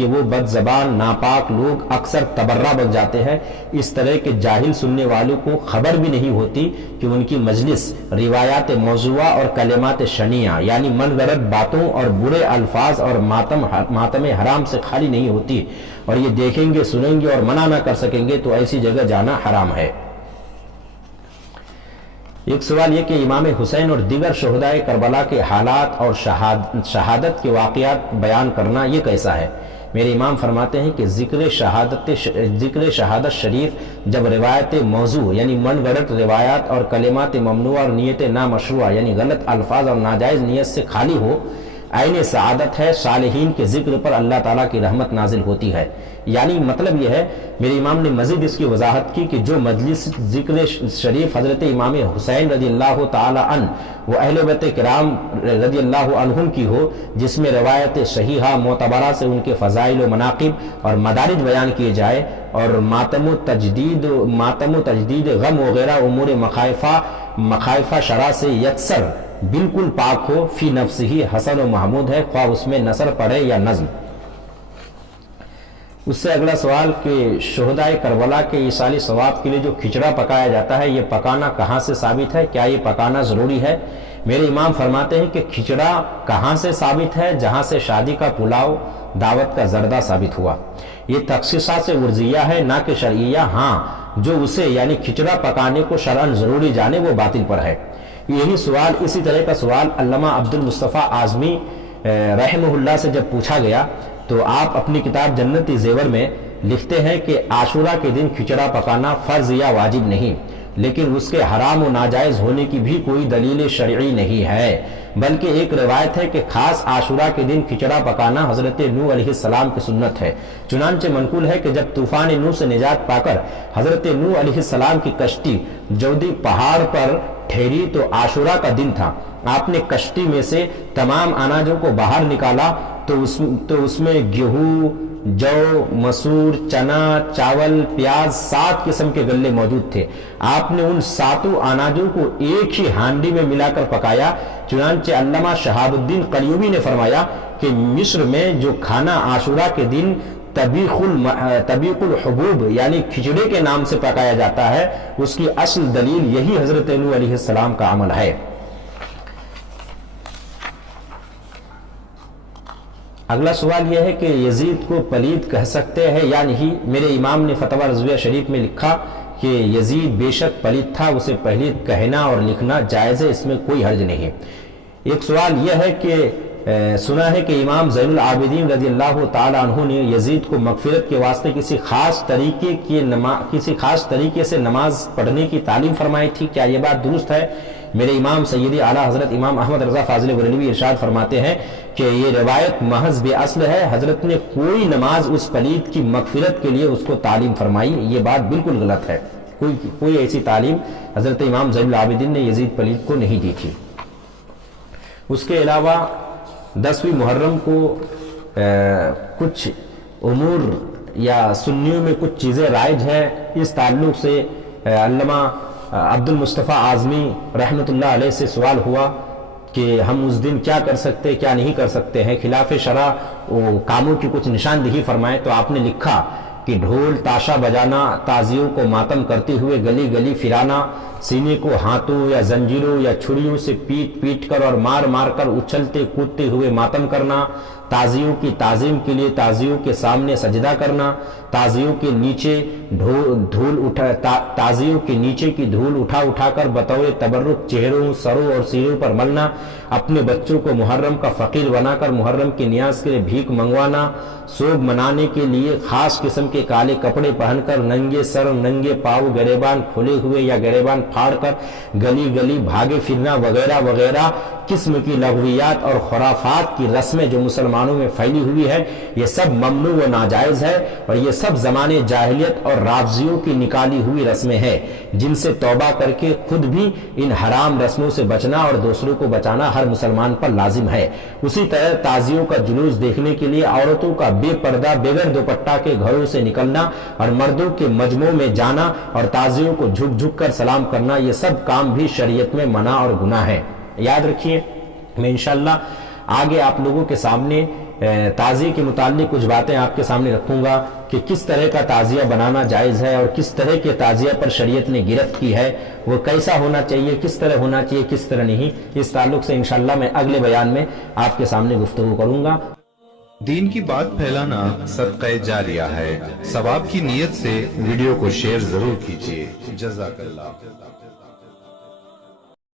کہ وہ بد زبان ناپاک لوگ اکثر تبرہ بن جاتے ہیں۔ اس طرح کے جاہل سننے والوں کو خبر بھی نہیں ہوتی کہ ان کی مجلس روایات موضوعہ اور کلمات شنیعہ یعنی من گھڑت باتوں اور برے الفاظ اور ماتم حرام سے خالی نہیں ہوتی، اور یہ دیکھیں گے سنیں گے اور منع نہ کر سکیں گے تو ایسی جگہ جانا حرام ہے۔ ایک سوال یہ کہ امام حسین اور دیگر شہدائے کربلا کے حالات اور شہادت کے واقعات بیان کرنا یہ کیسا ہے؟ میرے امام فرماتے ہیں کہ ذکر شہادت شریف جب روایت موضوع یعنی من گھڑت روایات اور کلمات ممنوع اور نیت نامشروع یعنی غلط الفاظ اور ناجائز نیت سے خالی ہو، عین سعادت ہے۔ صالحین کے ذکر پر اللہ تعالیٰ کی رحمت نازل ہوتی ہے۔ یعنی مطلب یہ ہے، میرے امام نے مزید اس کی وضاحت کی کہ جو مجلس ذکر شریف حضرت امام حسین رضی اللہ تعالیٰ عنہ و اہل بیت کرام رضی اللہ عنہم کی ہو، جس میں روایت صحیحہ معتبرہ سے ان کے فضائل و مناقب اور مدارج بیان کیے جائے، اور ماتم و تجدید غم وغیرہ امور مخائفہ شرع سے یکسر بالکل پاک ہو، فی نفس ہی حسن و محمود ہے، خواہ اس میں نثر پڑھے یا نظم۔ اس سے اگلا سوال کہ شہدائے کربلا کے ایصال ثواب کے لیے جو کھچڑا پکایا جاتا ہے، یہ پکانا کہاں سے ثابت ہے؟ کیا یہ پکانا ضروری ہے؟ میرے امام فرماتے ہیں کہ کھچڑا کہاں سے ثابت ہے؟ جہاں سے شادی کا پلاؤ، دعوت کا زردہ ثابت ہوا۔ یہ تخصیصات سے ورزیہ ہے نہ کہ شرعیہ۔ ہاں، جو اسے یعنی کھچڑا پکانے کو شرعاً ضروری جانے وہ باطل پر ہے۔ یہی سوال، اسی طرح کا سوال علامہ عبد المصطفیٰ اعظمی رحمہ اللہ سے جب پوچھا گیا تو آپ اپنی کتاب جنتی زیور میں لکھتے ہیں کہ عاشورہ کے دن کھچڑا پکانا فرض یا واجب نہیں، لیکن اس کے حرام و ناجائز ہونے کی بھی کوئی دلیل شرعی نہیں ہے، بلکہ ایک روایت ہے کہ خاص عاشورہ کے دن کھچڑا پکانا حضرت نوح علیہ السلام کی سنت ہے۔ چنانچہ منقول ہے کہ جب طوفان نوح سے نجات پا کر حضرت نوح علیہ السلام کی کشتی جودی پہاڑ پر ٹھہری تو عاشورہ کا دن تھا۔ آپ نے کشتی میں سے تمام اناجوں کو باہر نکالا تو اس میں گیہوں، جو، مسور، چنا، چاول، پیاز 7 قسم کے غلے موجود تھے۔ آپ نے ان 7 اناجوں کو ایک ہی ہانڈی میں ملا کر پکایا۔ چنانچہ علامہ شہاب الدین قلیوبی نے فرمایا کہ مصر میں جو کھانا عاشورہ کے دن طبیق الحبوب یعنی کھچڑے کے نام سے پکایا جاتا ہے، اس کی اصل دلیل یہی حضرت نوح علیہ السلام کا عمل ہے۔ اگلا سوال یہ ہے کہ یزید کو پلید کہہ سکتے ہیں یا نہیں؟ میرے امام نے فتویٰ رضویہ شریف میں لکھا کہ یزید بے شک پلید تھا، اسے پلید کہنا اور لکھنا جائز ہے، اس میں کوئی حرج نہیں۔ ایک سوال یہ ہے کہ سنا ہے کہ امام زین العابدین رضی اللہ تعالی عنہ نے یزید کو مغفرت کے واسطے کسی خاص طریقے سے نماز پڑھنے کی تعلیم فرمائی تھی، کیا یہ بات درست ہے؟ میرے امام سیدی اعلیٰ حضرت امام احمد رضا فاضل بریلوی ارشاد فرماتے ہیں کہ یہ روایت محض بے اصل ہے، حضرت نے کوئی نماز اس پلید کی مغفرت کے لیے اس کو تعلیم فرمائی، یہ بات بالکل غلط ہے۔ کوئی ایسی تعلیم حضرت امام زین العابدین نے یزید پلید کو نہیں دی تھی۔ اس کے علاوہ 10ویں محرم کو کچھ امور یا سنیوں میں کچھ چیزیں رائج ہیں، اس تعلق سے علامہ عبد المصطفیٰ اعظمی رحمۃ اللہ علیہ سے سوال ہوا کہ ہم اس دن کیا کر سکتے کیا نہیں کر سکتے ہیں، خلاف شرع کاموں کی کچھ نشاندہی فرمائے تو آپ نے لکھا کہ ڈھول تاشا بجانا، تازیوں کو ماتم کرتے ہوئے گلی گلی پھرانا، سینے کو ہاتھوں یا زنجیروں یا چھڑیوں سے پیٹ پیٹ کر اور مار مار کر اچھلتے کودتے ہوئے ماتم کرنا، تازیوں کی تعظیم کے لیے تازیوں کے سامنے سجدہ کرنا، تازیوں کے نیچے کی دھول اٹھا کر بطور تبرک چہروں، سروں اور سیروں پر ملنا، اپنے بچوں کو محرم کا فقیر بنا کر محرم کے نیاز کے لیے بھیک منگوانا، سوگ منانے کے لیے خاص قسم کے کالے کپڑے پہن کر ننگے سر ننگے پاؤں گریبان کھلے ہوئے یا گریبان پھاڑ کر گلی گلی بھاگے پھرنا وغیرہ وغیرہ قسم کی لغویات اور خرافات کی رسمیں جو مسلمانوں میں پھیلی ہوئی ہے، یہ سب ممنوع و ناجائز ہے، اور یہ سب زمانے جاہلیت اور رافضیوں کی نکالی ہوئی رسمیں ہیں، جن سے توبہ کر کے خود بھی ان حرام رسموں سے بچنا اور دوسروں کو بچانا ہر مسلمان پر لازم ہے۔ اسی طرح تعزیوں کا جلوس دیکھنے کے لیے عورتوں کا بے پردہ بغیر دوپٹہ کے گھروں سے نکلنا اور مردوں کے مجمع میں جانا اور تعزیوں کو جھک جھک کر سلام کرنا، یہ سب کام بھی شریعت میں منع اور گناہ ہے۔ یاد رکھیے، میں انشاءاللہ آگے آپ لوگوں کے سامنے تعزیے کے متعلق کچھ باتیں آپ کے سامنے رکھوں گا کہ کس طرح کا تعزیہ بنانا جائز ہے اور کس طرح کے تعزیہ پر شریعت نے گرفت کی ہے، وہ کیسا ہونا چاہیے، کس طرح ہونا چاہیے، کس طرح نہیں، اس تعلق سے انشاءاللہ میں اگلے بیان میں آپ کے سامنے گفتگو کروں گا۔ دین کی بات پھیلانا صدقہ جاریہ ہے، ثواب کی نیت سے ویڈیو کو شیئر ضرور کیجیے۔ جزاک اللہ۔